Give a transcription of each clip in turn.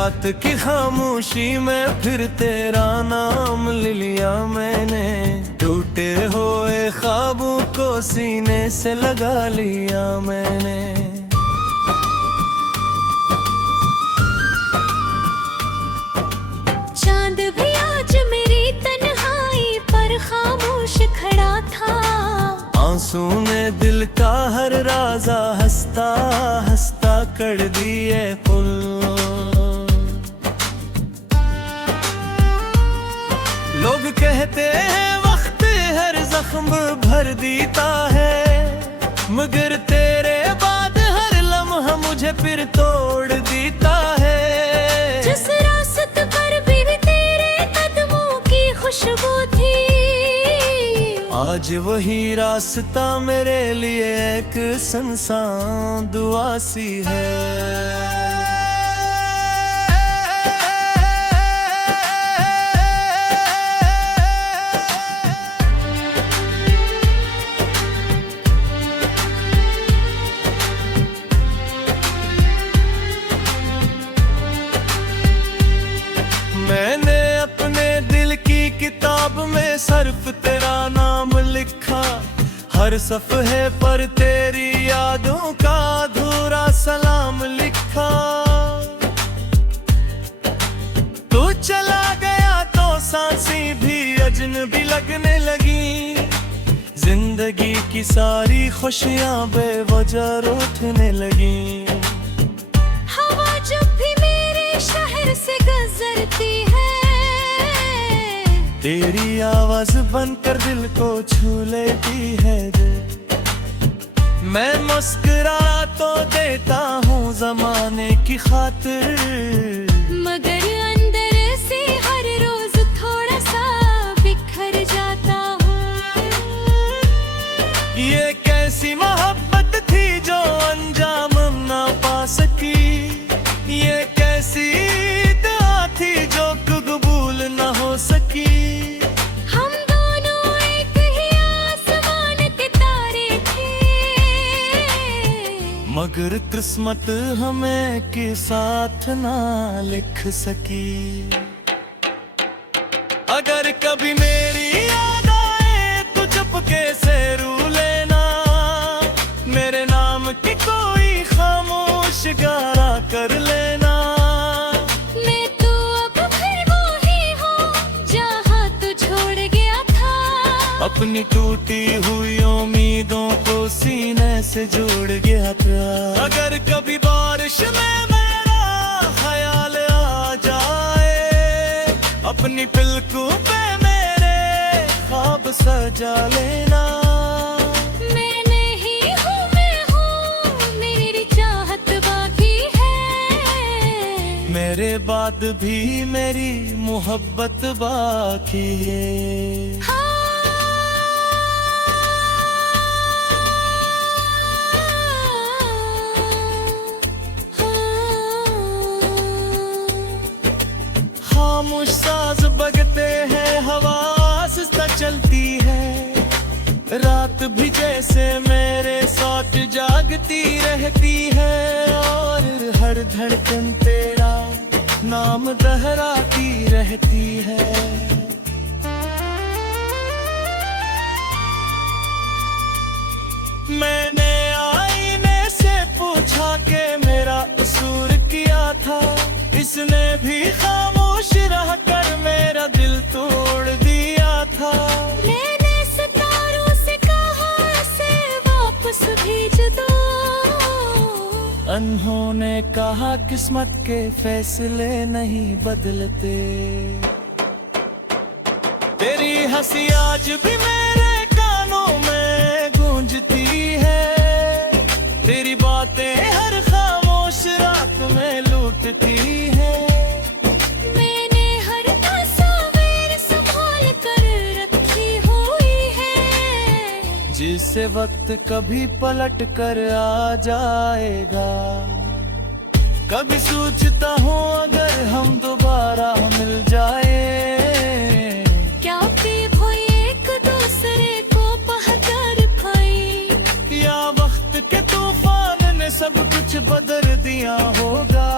रात की खामोशी में फिर तेरा नाम ले लिया मैंने, टूटे हुए ख्वाबों को सीने से लगा लिया मैंने। चांद भी आज मेरी तन्हाई पर खामोश खड़ा था, आंसू ने दिल का हर राजा हंसता हंसता कर दिए पुल। लोग कहते हैं वक्त हर जख्म भर देता है, मगर तेरे बाद हर लम्हा मुझे फिर तोड़ देता है। जिस रास्ते पर भी तेरे कदमों की खुशबू थी, आज वही रास्ता मेरे लिए एक सुनसान दुआ सी है। मैंने अपने दिल की किताब में सिर्फ तेरा नाम लिखा, हर सफ़े पर तेरी यादों का अधूरा सलाम लिखा। तू चला गया तो सांसें भी अजनबी लगने लगी, जिंदगी की सारी खुशियां बेवजह रूठने लगी। हवा जब भी मेरे शहर से गुजरती है, तेरी आवाज बनकर दिल को छू लेती है। मैं मुस्कुरा तो देता हूँ जमाने की खातिर, मगर अंदर से हर रोज थोड़ा सा बिखर जाता हूँ। ये कैसी मोहब्बत थी जो अंजाम ना पा सकी, ये कैसी दुआ थी जो कबूल ना हो सकी। हम दोनों एक ही आसमान के तारे थे, मगर किस्मत हमें के साथ ना लिख सकी। अगर कभी मेरी याद आए तो चुपके से रू लेना, मेरे नाम की कोई खामोश गाना कर लेना। मैं तो अब फिर वो ही हूँ जहाँ तू छोड़ गया था, अपनी टूटी हुई उम्मीदों को सीने से जोड़ गया था। अगर कभी बारिश में मेरा ख्याल आ जाए, अपनी पलकों पे मेरे ख्वाब सजा लेना। मैं नहीं हूँ, मैं हूँ, मेरी चाहत बाकी है, मेरे बाद भी मेरी मोहब्बत बाकी है। हाँ। खामोश साज बगते हैं, हवा आहिस्ता चलती है, रात भी जैसे मेरे साथ जागती रहती है, और हर धड़कन तेरा नाम दोहराती रहती है। मैंने आईने से पूछा कि मेरा कसूर क्या था, इसने भी खामोश रह कर मेरा दिल तोड़ दिया था। मैंने सितारों से कहा इसे वापस भेज दो, उन्होंने कहा किस्मत के फैसले नहीं बदलते। तेरी हंसी आज भी मेरे कानों में गूंजती है, तेरी बातें हर खामोश रात में लूटती है। मैंने हर तस्वीर संभाल कर रखी हुई है, जिसे वक्त कभी पलट कर आ जाएगा। कभी सोचता हूँ अगर हम दोबारा मिल जाए, क्या वो एक दूसरे को बहकर पाई, या वक्त के तूफान ने सब कुछ बदल दिया होगा।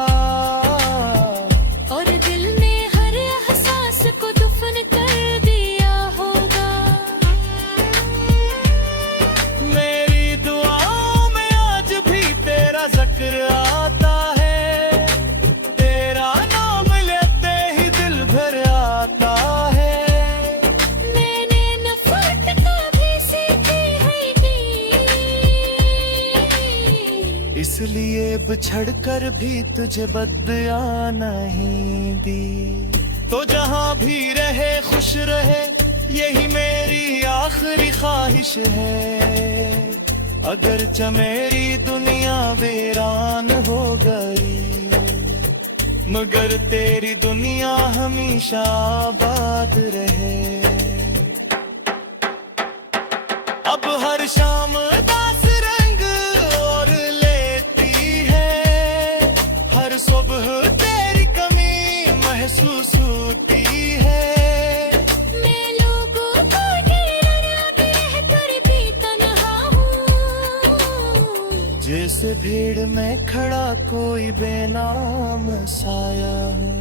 लिए बिछड़ कर भी तुझे बदया नहीं दी। तो जहां भी रहे खुश रहे यही मेरी आखिरी ख्वाहिश है। अगरचे मेरी दुनिया वीरान हो गई मगर तेरी दुनिया हमेशा आबाद रहे। अब हर शाम दास रंग और लेती है, हर सुबह तेरी कमी महसूस होती है। मैं लोगों को ढेरा रहकर भी तन्हा हूँ, जैसे भीड़ में खड़ा कोई बेनाम साया हूँ।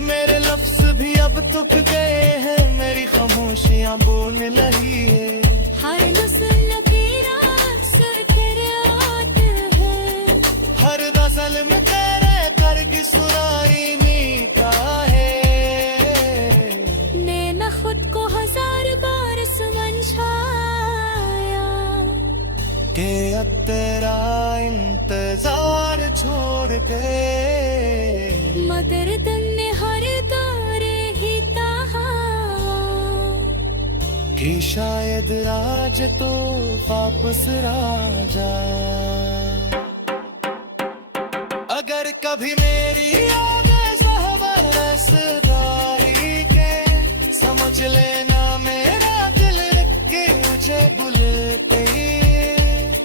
मेरे लफ्ज भी अब तुक गए हैं, मेरी खामोशियाँ बोलने लगी है। हर नस्ल की रात सर तेरे आते हैं, हर नस्ल में तेरे कर्ग सुराई मीठा है। मैंने खुद को 1000 बार समझाया के अब तेरा इंतजार छोड़ दे, मगर तुमने हर दौरे ही कहा कि शायद राज तो वापस राजा। अगर कभी मेरी याद सहबर रसदारी के, समझ लेना मेरा दिल के मुझे बुलते।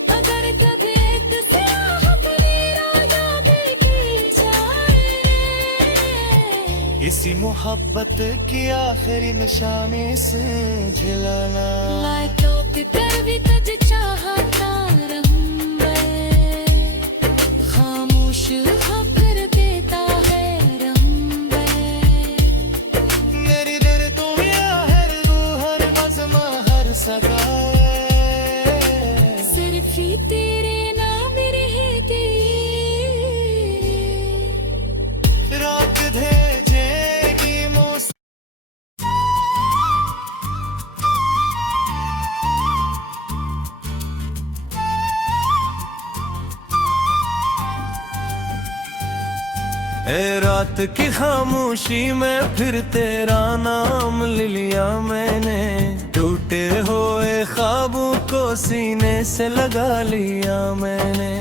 अगर कभी एक सियाहत मेरा याद की जाए, इसी मोहब्बत की आखिरी निशानी से झिलाना। लाइटों की तरवी तुझे चाहता रहूं मैं, खामोश खबर देता है रहूं मैं। मेरी दिल तू हर रूह हर मज़मा हर सगाए, सिर्फ ही तेरे नाम रहती। रात भेजेगी मौसम ए रात की खामोशी में फिर तेरा नाम ले लिया मैंने। टूटे हुए ख्वाबों को सीने से लगा लिया मैंने।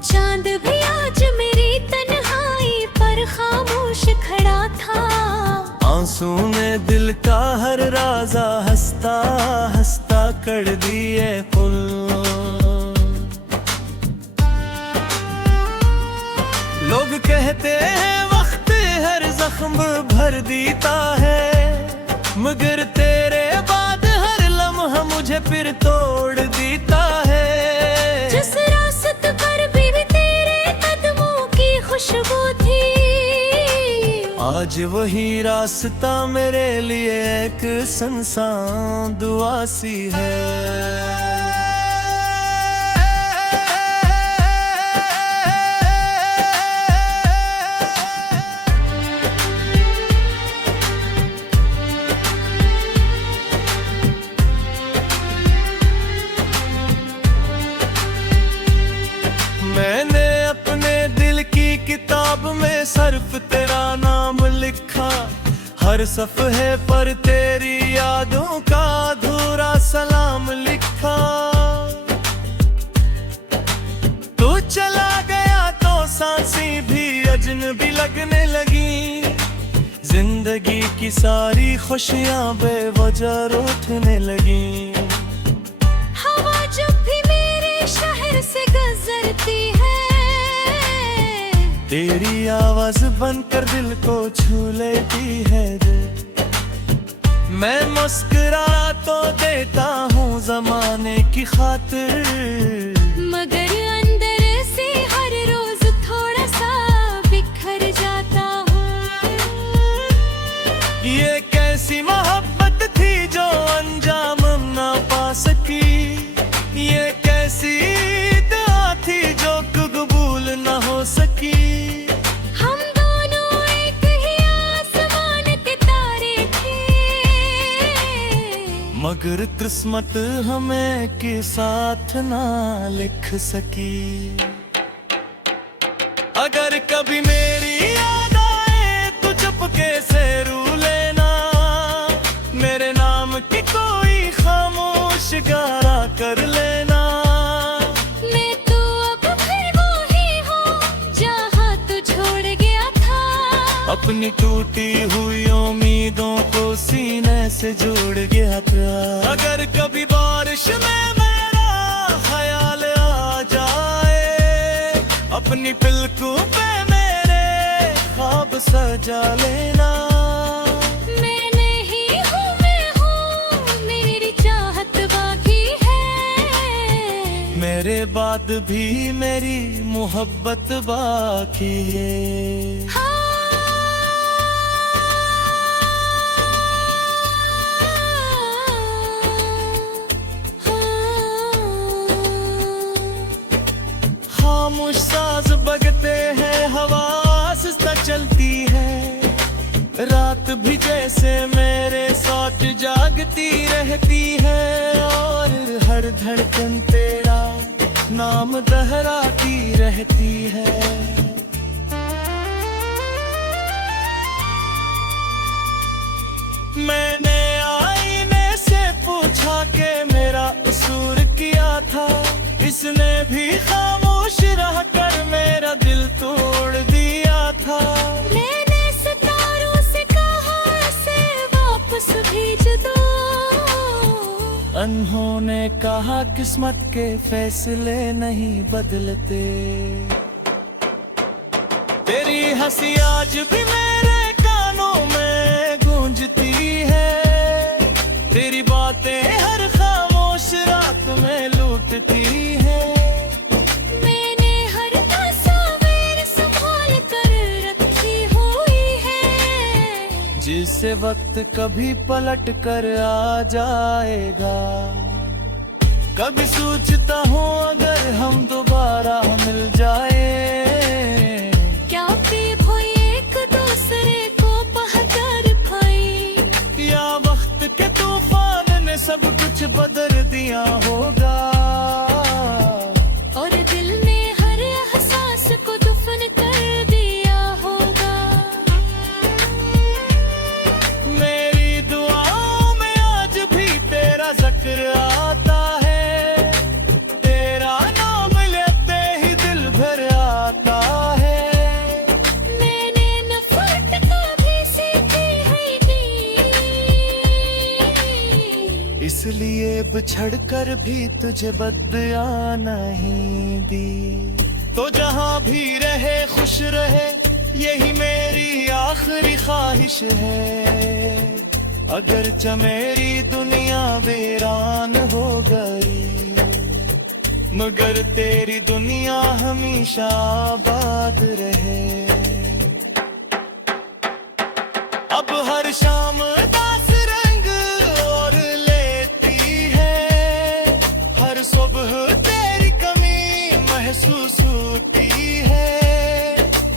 चांद भी आज मेरी तन्हाई पर खामोश खड़ा था, आंसू ने दिल का हर राजा हंसता हंसता कर दिए पुल। लोग कहते हैं वक्त हर जख्म भर देता है, मगर तेरे बाद हर लम्हा मुझे फिर तोड़ देता है। जिस रास्त पर भी तेरे कदमों की खुशबू थी, आज वही रास्ता मेरे लिए एक सुनसान दुआ सी है। मैंने अपने दिल की किताब में सिर्फ तेरा नाम लिखा, हर सफ़हे पर तेरी यादों का अधूरा सलाम लिखा। तू चला गया तो सांसें भी अजनबी लगने लगी, जिंदगी की सारी खुशियां बेवजह रूठने लगी। हवा जब भी मेरे शहर से गुजरती है, तेरी आवाज बनकर दिल को छू लेती है। मैं मुस्कुरा तो देता हूँ जमाने की खातिर, मगर अंदर से हर रोज थोड़ा सा बिखर जाता हूँ। ये कैसी मोहब्बत थी जो अंजाम ना पा सकी, ये कैसी दुआ थी जो कबूल ना हो सकी। हम दोनों एक ही आसमान के तारे थे, मगर किस्मत हमें के साथ ना लिख सकी। अगर कभी मेरी याद आए तो चुपके से रू लेना, मेरे नाम की कोई खामोश गाना कर लेना। मैं तो अब फिर वो ही हूँ जहाँ तू छोड़ गया था। अपनी टूटी हुई उम्मीदों को सीने से जोड़ गया था। अगर कभी बारिश में मेरा ख्याल आ जाए, अपनी पलकों पे मेरे ख्वाब सजा लेना। मैं नहीं हूँ, मैं हूँ, मेरी चाहत बाकी है। मेरे बाद भी मेरी मोहब्बत बाकी है। हाँ, खामोश साज बगते हैं, हवा आहिस्ता चलती है। रात भी जैसे मेरे साथ जागती रहती है, और हर धड़कन तेरा नाम दोहराती रहती है। मैंने आईने से पूछा कि मेरा कसूर किया था, इसने भी खामोश रह कर मेरा दिल तोड़ दिया था। मैंने सितारों से कहा इसे वापस भेज दो। उन्होंने कहा किस्मत के फैसले नहीं बदलते। तेरी हंसी आज भी मेरे कानों में गूंजती है, तेरी बातें हर खामोश रात में लूटती है। मैंने हर तस्वीर संभाल कर रखी हुई है, जिसे वक्त कभी पलट कर आ जाएगा। कभी सोचता हूँ अगर हम दोबारा मिल जाए, क्या पीब हो एक दूसरे को बहकर भाई, या वक्त के तूफान ने सब कुछ बदल दिया होगा। और दिल में हर एहसास को दफन कर दिया होगा। मेरी दुआओं में आज भी तेरा जिक्र आता है, तेरा नाम लेते ही दिल भर आता है। मैंने नफरत कभी सीखी है नहीं, इसलिए बिछड़ कर भी तुझे बदया नहीं दी। तो जहाँ भी रहे खुश रहे, यही मेरी आखिरी ख्वाहिश है। अगर मेरी दुनिया वीरान हो गई, मगर तेरी दुनिया हमेशा आबाद रहे। अब हर शाम दास रंग और लेती है, हर सुबह तेरी कमी महसूस होती है।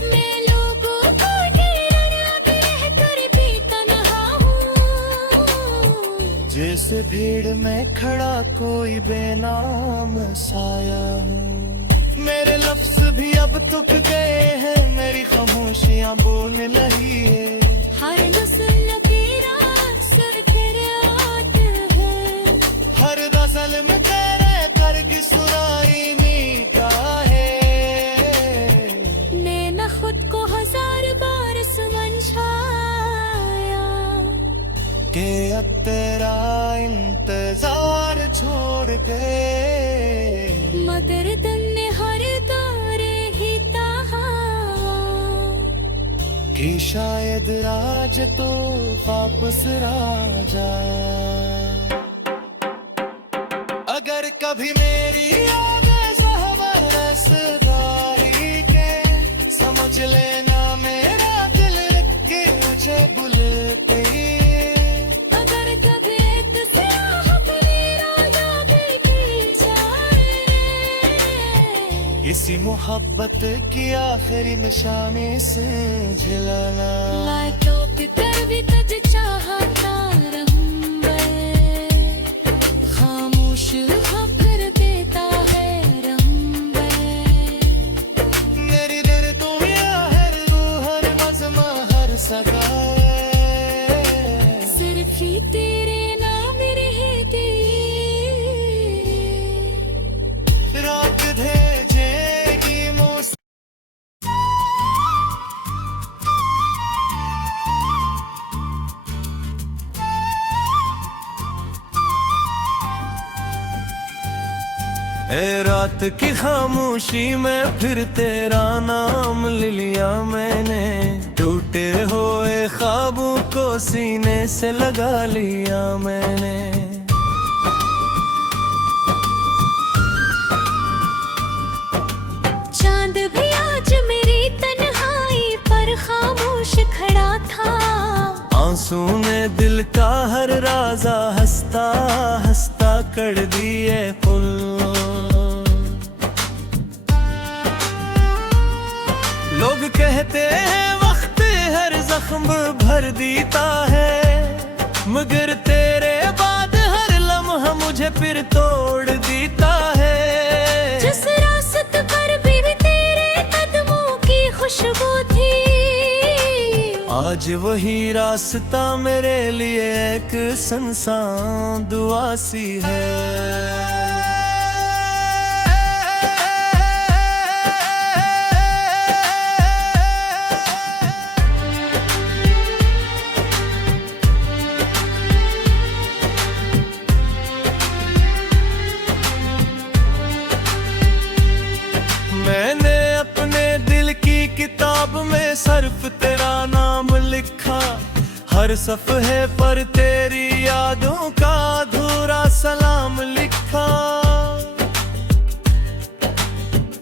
मैं लोगों को ढेर रहकर भी तन्हा हूँ, जैसे भीड़ में खड़ा कोई बेनाम साया हूँ। मेरे लफ्ज भी अब तुक गए हैं, मेरी खामोशियाँ बोलने लगी है। हर नस्ल की रात सर खिरात है, हर गजल में तेरे करगी सुराई मीठा है। मैंने खुद को हजार बार समझाया के अब तेरा इंतजार छोड़ के, मगर तुमने हर दौरे ही ताहा कि शायद राज तो वापस राजा। अगर कभी मेरी याद रसदारी के, समझ लेना मेरा दिल के मुझे बुलते। अगर कभी एक स्याह मेरा याद की जाए, इसी मोहब्बत की आखिरी निशानी से झिलाना। लाइटों की तरह भी तुझे चाहता रहूं मैं, हाँ भर देता है रंबर। मेरी दिल तू हर रू हर मज़मा हर सगाए सिर्फ ही तेरे नाम रहेगी। रात भेजेगी मौसम ए रात की खामोशी में फिर तेरा नाम ले लिया मैंने, टूटे हुए ख्वाबों को सीने से लगा लिया मैंने। चांद भी आज मेरी तन्हाई पर खामोश खड़ा था। आंसू ने दिल का हर राजा हंसता हंसता कर दिए फुल। लोग कहते हैं वक्त हर जख्म भर देता है, मगर तेरे बाद हर लम्हा मुझे फिर तोड़ देता है। जिस रास्ते पर भी तेरे कदमों की खुशबू थी, आज वही रास्ता मेरे लिए एक सुनसान दुआ सी है। मैंने अपने दिल की किताब में सिर्फ तेरा नाम लिखा, हर सफ़े पर तेरी यादों का अधूरा सलाम लिखा।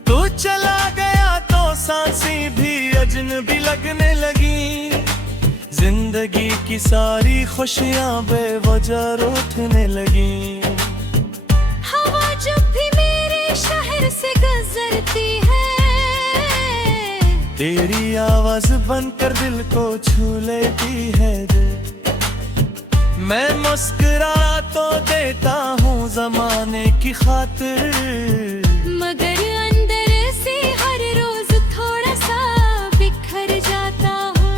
तू चला गया तो सांसें भी अजनबी लगने लगी, जिंदगी की सारी खुशियां बेवजह रूठने लगी। हवा जब भी मेरे शहर से गुजरती है, तेरी आवाज बनकर दिल को छू लेती है दिल। मैं मुस्कुरा तो देता हूँ जमाने की खातिर, मगर अंदर से हर रोज थोड़ा सा बिखर जाता हूँ।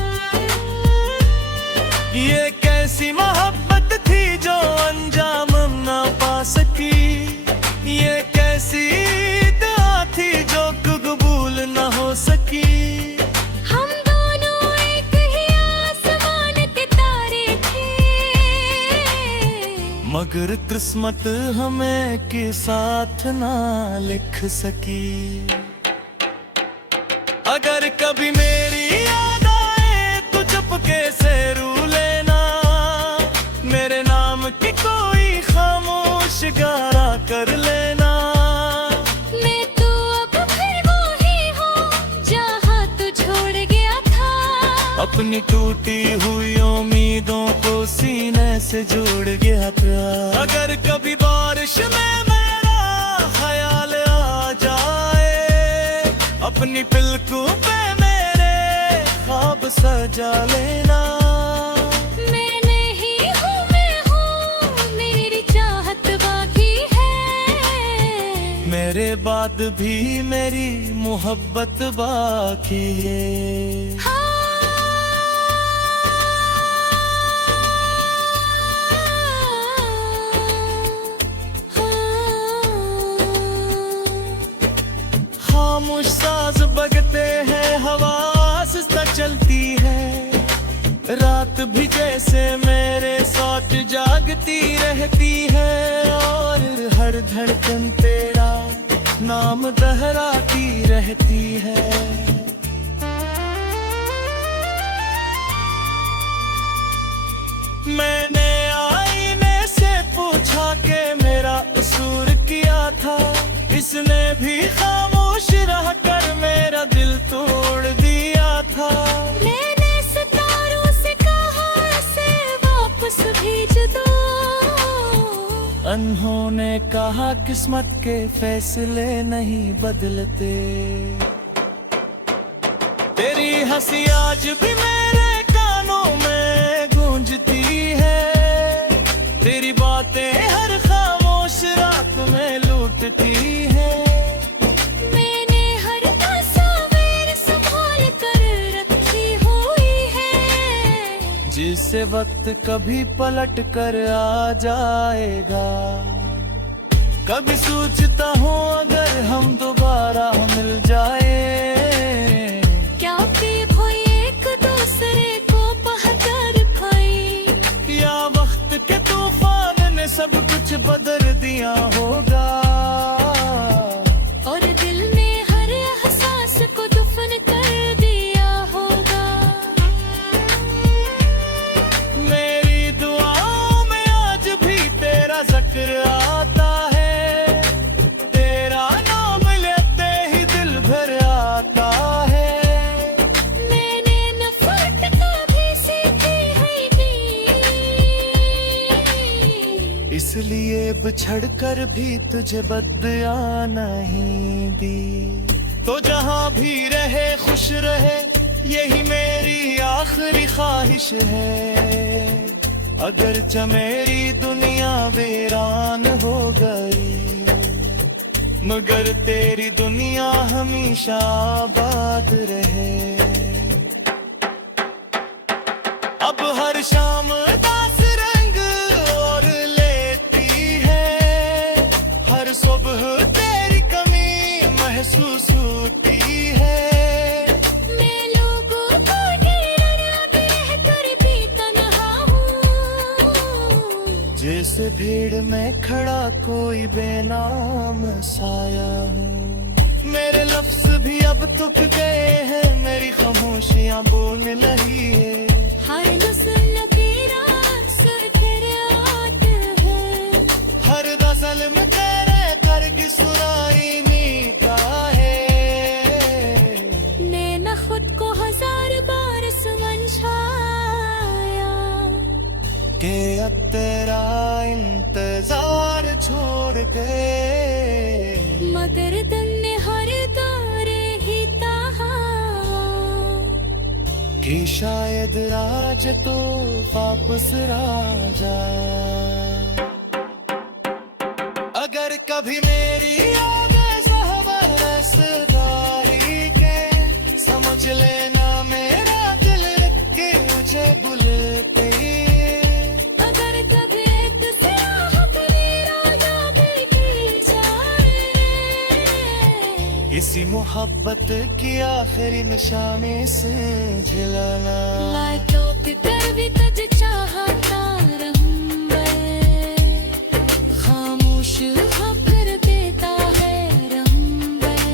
ये कैसी मोहब्बत थी जो अंजाम ना पा सकी, ये कैसी दुआ थी जो कबूल ना हो सकी। हम दोनों एक ही आसमान के तारे थे, मगर किस्मत हमें के साथ ना लिख सकी। अगर कभी मेरी याद आए तो चुपके से रू लेना, मेरे नाम की कोई खामोश गारा कर लेना। मैं तो अब फिर वही हूँ जहाँ तू छोड़ गया था। अपनी टूटी हुई उम्मीदों को सीने से जोड़ गया था। अगर कभी बारिश में मेरा ख्याल आ जाए, अपनी पलकों पे मेरे ख्वाब सजा लेना। मैं नहीं हूँ मैं हूँ, मेरी चाहत बाकी है। मेरे बाद भी मेरी मोहब्बत बाकी है। खामोश साज बगते हैं, हवा आहिस्ता चलती है, रात भी जैसे मेरे साथ जागती रहती है। और हर धड़कन तेरा नाम दोहराती रहती है। मैंने आईने से पूछा कि मेरा कसूर क्या था, इसने भी खामोश रहकर मेरा दिल तोड़ दिया था। मैंने सितारों से कहा इसे वापस भेज दो, उन्होंने कहा किस्मत के फैसले नहीं बदलते। तेरी हंसी आज भी मेरे कानों में गूंजती है, तेरी बातें हर खामोश रात काटती है। मैंने हर तस्वीर संभाल कर रखी हुई है, जिसे वक्त कभी पलट कर आ जाएगा। कभी सोचता हूँ अगर हम दोबारा मिल जाए, क्या वो एक दूसरे को बहकर खाई, या वक्त के तूफान ने सब कुछ बदल दिया होगा। और दिल ने हर एहसास को दफन कर दिया होगा। मेरी दुआओं में आज भी तेरा जिक्र आता है, तेरा नाम लेते ही दिल भर आता है। मैंने नफरत कभी सीखी है नहीं, इसलिए बिछड़ कर भी तुझे बदया नहीं दी। तो जहाँ भी रहे खुश रहे, यही मेरी आखिरी ख्वाहिश है। अगरचे मेरी दुनिया वीरान हो गई, मगर तेरी दुनिया हमेशा आबाद रहे। अब हर शाम दास रंग और लेती है, हर सुबह तेरी कमी महसूस होती है। मैं लोगों को ढेर कहकर भी तन्हा हूँ, जैसे भीड़ में खड़ा कोई बेनाम साया हूँ। मेरे लफ्ज भी अब तुक गए हैं, मेरी खामोशियाँ बोल रही है। हर नस्ल की रात सर तेरे आते हैं, हर गजल में तेरे करगी सुनाई मीठा है। मैंने खुद को 1000 बार समझाया के अब तेरा इंतजार छोड़ दे, मगर दिल ने हर दौर ही ताहा कि शायद राज तो वापस राजा। अगर कभी मेरी याद सहवरसदारी के, समझ लेना मेरा दिल के मुझे बुलते। अगर कभी तुझसे मेरा याद भूल जाए, इसी मोहब्बत की आखिरी निशानी से झिलाना। लातों पे कर भी तुझे चाहता रहूं मैं, खामोश हाँ फिर देता है रहूं मैं।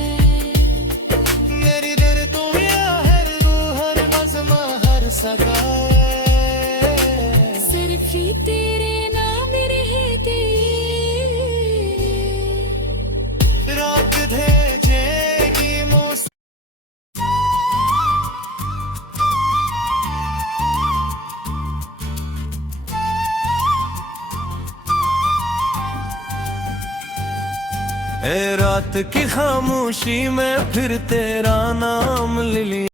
मेरी दिल तू हर रूह हर मज़मा हर सगा, सिर्फ ही तेरे नाम रहती, रात भेजेगी मौसम। ए रात की खामोशी में फिर तेरा नाम ले लिया।